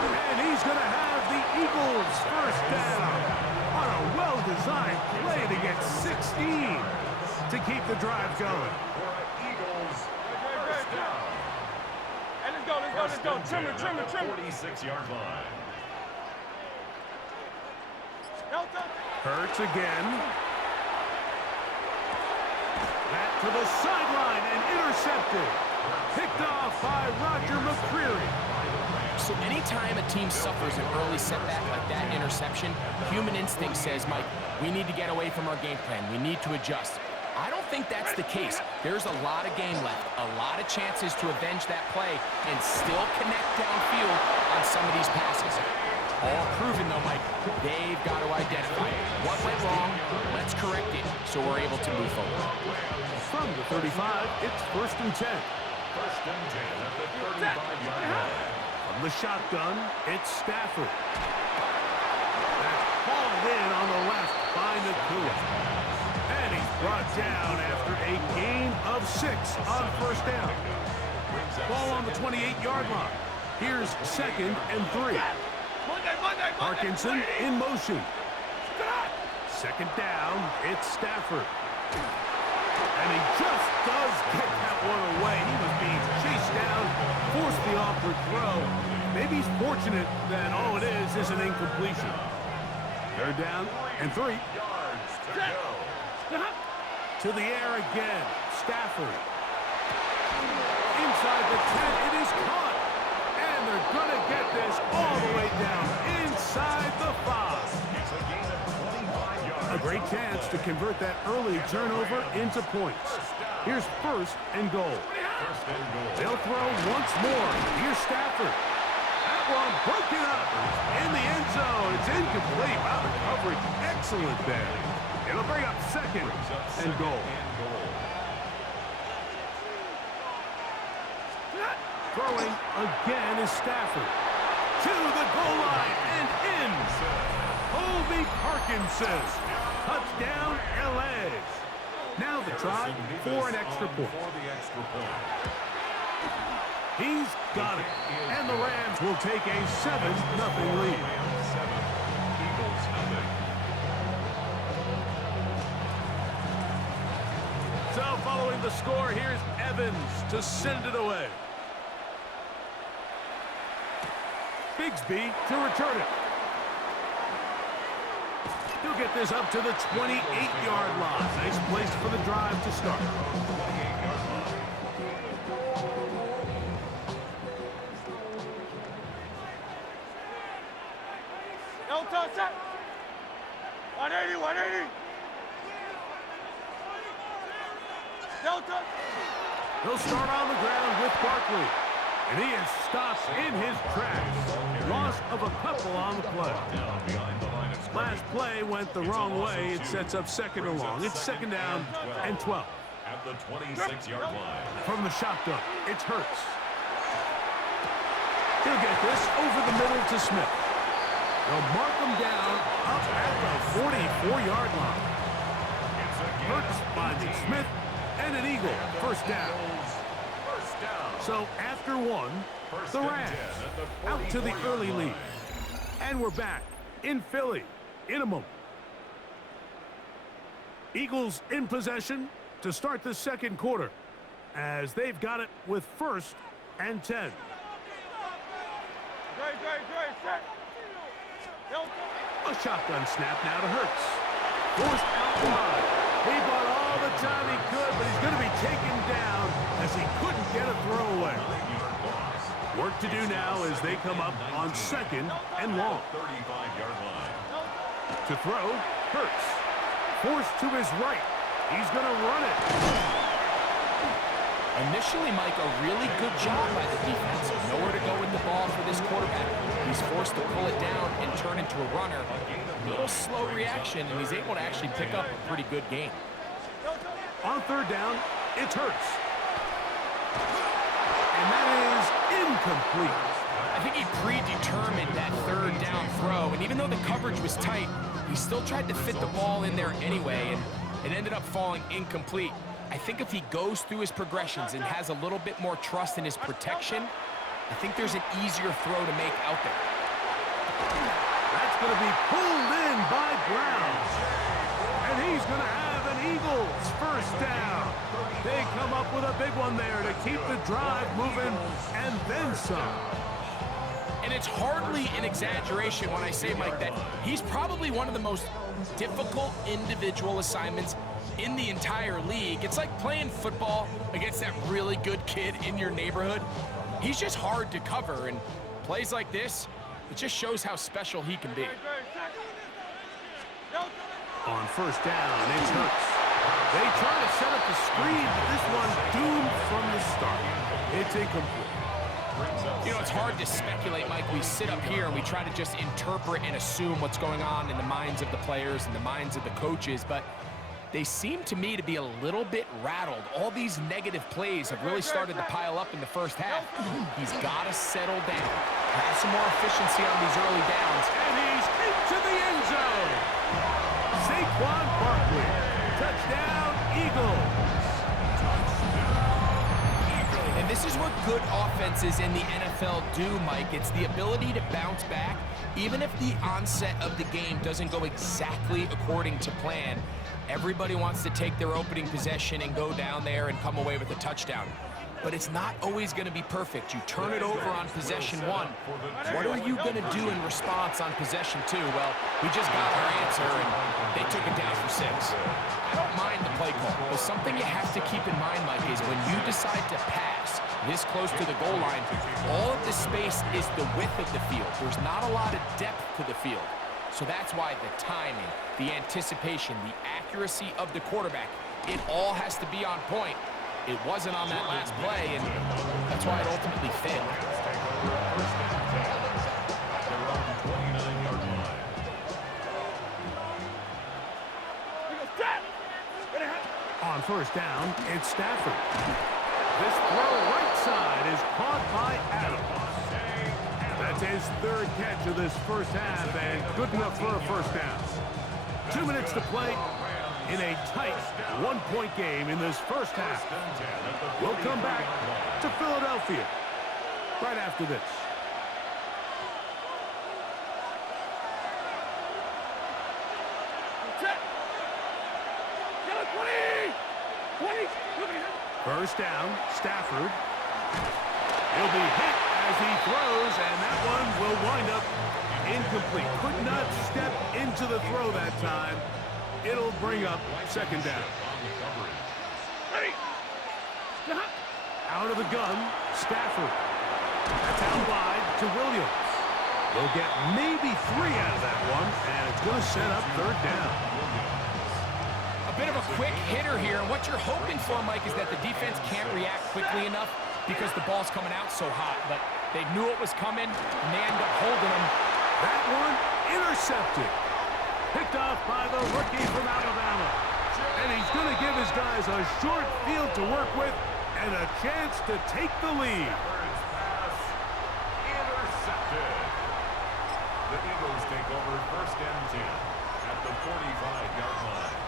And he's going to have the Eagles first down on a well-designed play to get 16 to keep the drive going. Hey, let's go. Trim it. 46-yard line. Hurts again. Back to the sideline and intercepted. Picked off by Roger McCreary. So anytime a team suffers an early setback like that interception, human instinct says, Mike, we need to get away from our game plan. We need to adjust. I don't think that's the case. There's a lot of game left, a lot of chances to avenge that play and still connect downfield on some of these passes. All proven, though, Mike, they've got to identify it. What went wrong? Let's correct it so we're able to move forward. From the 35, it's 1st and 10. First and 10 at the 35-yard line. From the shotgun, it's Stafford. That's hauled in on the left by Nakua. And he's brought down after a gain of 6 on 1st down. Ball on the 28-yard line. Here's 2nd and 3. Parkinson in motion. 2nd down, it's Stafford. And he just does get that one away. He was being chased down, forced the awkward throw. Maybe he's fortunate that all it is an incompletion. 3rd down and 3. To the air again, Stafford. Inside the 10, it is caught. And they're going to get this all the way down inside the 5. A great chance to convert that early turnover into points. Here's 1st and goal. They'll throw once more. Here's Stafford. That one broken up in the end zone. It's incomplete. Wow, the coverage excellent there. It'll bring up 2nd and goal. Throwing again is Stafford. To the goal line and in. Colby Parkinson. Touchdown, L.A. Now the try for an extra point. He's got it. And the Rams will take a 7-0 lead. So following the score, here's Evans to send it away. Bigsby to return it. He'll get this up to the 28-yard line. Nice place for the drive to start. Delta, set. 180. Delta. He'll start on the ground with Barkley. And he is stopped in his tracks. Loss of a couple on the play. Last play went the wrong way. It sets up 2nd and long. It's 2nd down and 12. At the 26-yard line. From the shotgun, it's Hurts. He'll get this over the middle to Smith. They'll mark him down up at the 44-yard line. Hurts finding Smith and an Eagle. First down. So after one, the Rams out to the early lead. And we're back in Philly in a moment. Eagles in possession to start the 2nd quarter as they've got it with 1st and 10. A shotgun snap now to Hurts. Forced out wide. He bought all the time he could, but he's going to be taken down as he couldn't get a throwaway. Work to do now as they come up on 2nd and long. 35-yard line. To throw, Hurts. Forced to his right. He's going to run it. Initially, Mike, a really good job by the defense. Nowhere to go with the ball for this quarterback. He's forced to pull it down and turn into a runner. A little slow reaction, and he's able to actually pick up a pretty good game. On 3rd down, it's Hurts. And that is incomplete. I think he predetermined that 3rd down throw, and even though the coverage was tight, he still tried to fit the ball in there anyway, and it ended up falling incomplete. I think if he goes through his progressions and has a little bit more trust in his protection, I think there's an easier throw to make out there. That's going to be pulled in by Brown. And he's going to have an Eagles first down. They come up with a big one there to keep the drive moving and then some. And it's hardly an exaggeration when I say, Mike, that he's probably one of the most difficult individual assignments in the entire league. It's like playing football against that really good kid in your neighborhood. He's just hard to cover, and plays like this, it just shows how special he can be. On first down, it's Hurts. They try to set up the screen, but this one doomed from the start. It's incomplete. You know, it's hard to speculate, Mike. We sit up here and we try to just interpret and assume what's going on in the minds of the players and the minds of the coaches, but they seem to me to be a little bit rattled. All these negative plays have really started to pile up in the first half. He's got to settle down, have some more efficiency on these early downs. And he's into the end zone. Saquon Barkley, touchdown Eagles. And this is what good offenses in the NFL do, Mike. It's the ability to bounce back, even if the onset of the game doesn't go exactly according to plan. Everybody wants to take their opening possession and go down there and come away with a touchdown. But it's not always going to be perfect. You turn it over on possession one. What are you going to do in response on possession two? Well, we just got our answer, and they took it down for 6. I don't mind the play call, but something you have to keep in mind, Mike, is when you decide to pass this close to the goal line, all of the space is the width of the field. There's not a lot of depth to the field. So that's why the timing, the anticipation, the accuracy of the quarterback, it all has to be on point. It wasn't on that last play, and that's why it ultimately failed. On first down, it's Stafford. This throw right side is caught by Adams. That's his 3rd catch of this first half, and good enough for a first down. 2 minutes to play in a tight 1-point game in this first half. We'll come back to Philadelphia right after this. First down, Stafford. He'll be hit as he throws, and that one will wind up incomplete. Could not step into the throw that time. It'll bring up second down. Out of the gun, Stafford. That's out wide to Williams. They'll get maybe 3 out of that one, and it's going to set up third down. A bit of a quick hitter here, and what you're hoping for, Mike, is that the defense can't react quickly enough because the ball's coming out so hot, but they knew it was coming, and they end up holding him. That one intercepted. Picked off by the rookie from Alabama. And he's going to give his guys a short field to work with and a chance to take the lead. Intercepted. The Eagles take over first and 10 at the 45-yard line.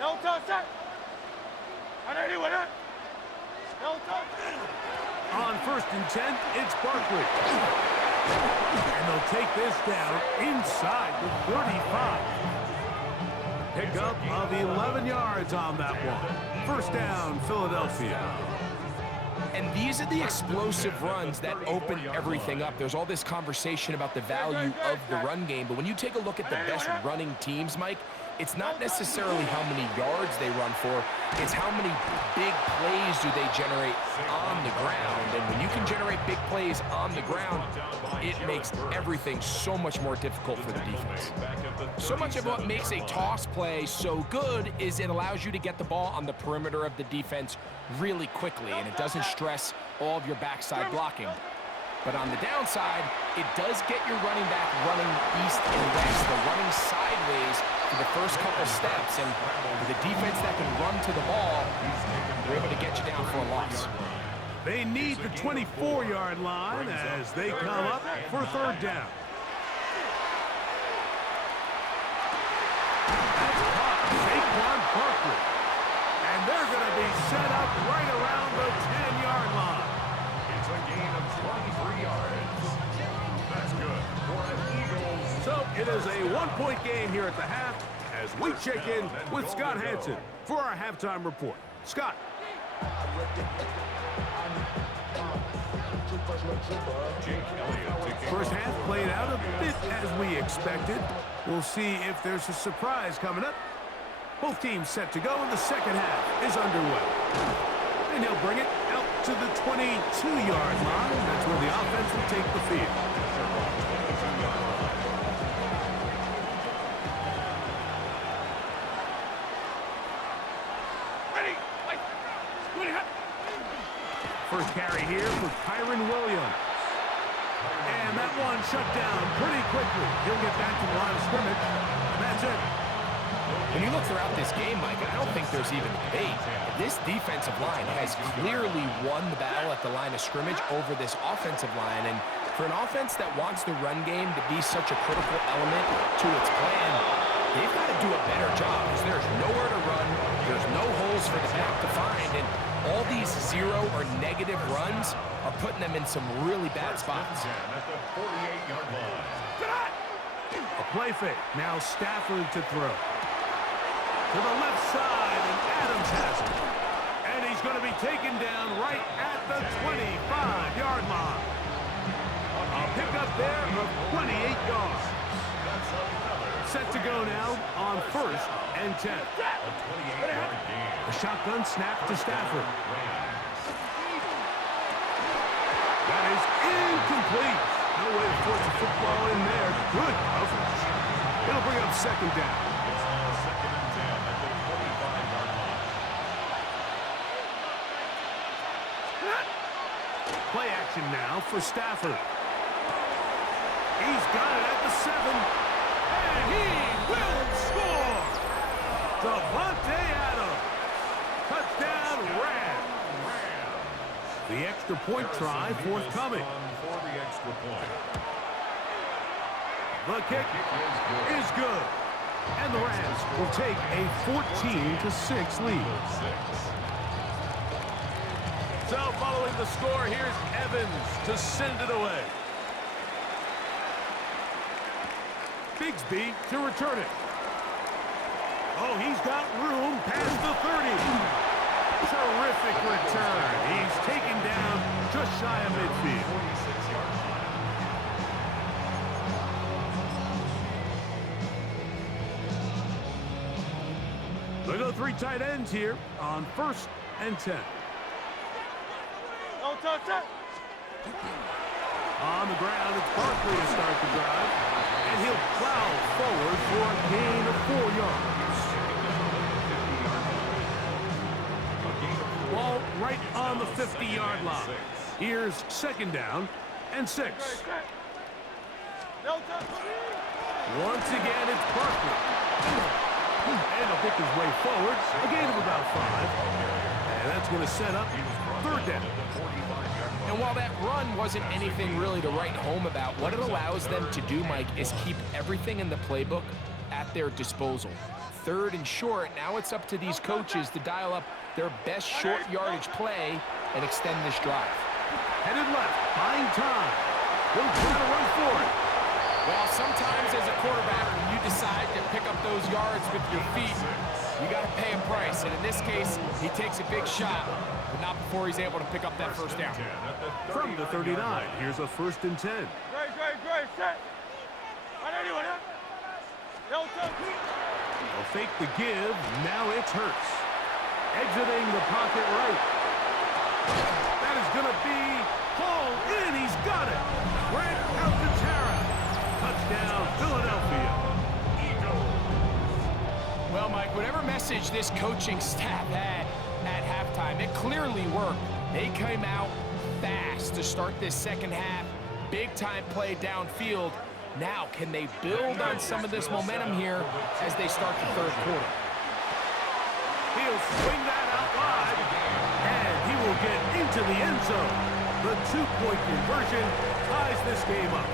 No touch. On first and 10, it's Barkley. And they'll take this down inside the 35. Pickup of 11 yards on that one. First down, Philadelphia. And these are the explosive runs that open everything up. There's all this conversation about the value of the run game, but when you take a look at the best running teams, Mike, it's not necessarily how many yards they run for, it's how many big plays do they generate on the ground. And when you can generate big plays on the ground, it makes everything so much more difficult for the defense. So much of what makes a toss play so good is it allows you to get the ball on the perimeter of the defense really quickly, and it doesn't stress all of your backside blocking. But on the downside, it does get your running back running east and west. They're running sideways for the first couple steps, and with a defense that can run to the ball, they're able to get you down for a loss. They need the 24-yard line as they come up for third down. That's caught set up right around the 10-yard line. It's a gain of 23 yards. That's good for an Eagles. So it is a one-point game here at the half as we check in with Scott Hansen for our halftime report. Scott. First half played out a bit as we expected. We'll see if there's a surprise coming up. Both teams set to go, and the second half is underway. And he'll bring it out to the 22-yard line. That's where the offense will take the field. First carry here for Kyron Williams. And that one shut down pretty quickly. He'll get back to the line of scrimmage. That's it. When you look throughout this game, Mike, I don't think there's even debate. This defensive line has clearly won the battle at the line of scrimmage over this offensive line. And for an offense that wants the run game to be such a critical element to its plan, they've got to do a better job because there's nowhere to run. There's no holes for the back to find. And all these zero or negative runs are putting them in some really bad spots. At the 48-yard line. A play fake. Now Stafford to throw. To the left side, and Adams has it. And he's going to be taken down right at the 25-yard line. A pickup there of 28 yards. Set to go now on 1st and 10. A 28-yard gain. A shotgun snap to Stafford. That is incomplete. No way to force the football in there. Good coverage. It'll bring up second down. It's now 2nd and 10 at the 45-yard line. Play action now for Stafford. He's got it at the 7. And he will score! Devontae Adams. Touchdown, Rams. The extra point try forthcoming. For the extra point. The kick is good. And the Rams will take a 14-6 lead. So following the score, here's Evans to send it away. Bigsby to return it. Oh, he's got room past the 30. Terrific return. He's taken down just shy of midfield. 46-yard line. They go 3 tight ends here on 1st and 10. No touch it. On the ground, it's Barkley to start the drive. And he'll plow forward for a gain of 4 yards. Ball right on the 50-yard line. Here's 2nd down and 6. No touch. Once again, it's Barkley. And he'll pick his way forward. A gain of about 5. And that's going to set up 3rd down. And while that run wasn't anything really to write home about, what it allows them to do, Mike, is keep everything in the playbook at their disposal. 3rd and short, now it's up to these coaches to dial up their best short yardage play and extend this drive. Headed left, buying time. He'll try to run for it. Well, sometimes as a quarterback, when you decide to pick up those yards with your feet, you got to pay a price. And in this case, he takes a big shot, but not before he's able to pick up that 1st down. From the 39, here's a 1st and 10. Great, set. On anyone, huh? No touch. They'll fake the give. Now it's Hurts. Exiting the pocket right. That is going to be hauled in. He's got it. Grant Alcantara. Touchdown, Philadelphia. Well, Mike, whatever message this coaching staff had at halftime, it clearly worked. They came out fast to start this second half. Big-time play downfield. Now, can they build on some of this momentum here as they start the 3rd quarter? He'll swing that out wide, and he will get into the end zone. The 2-point conversion ties this game up.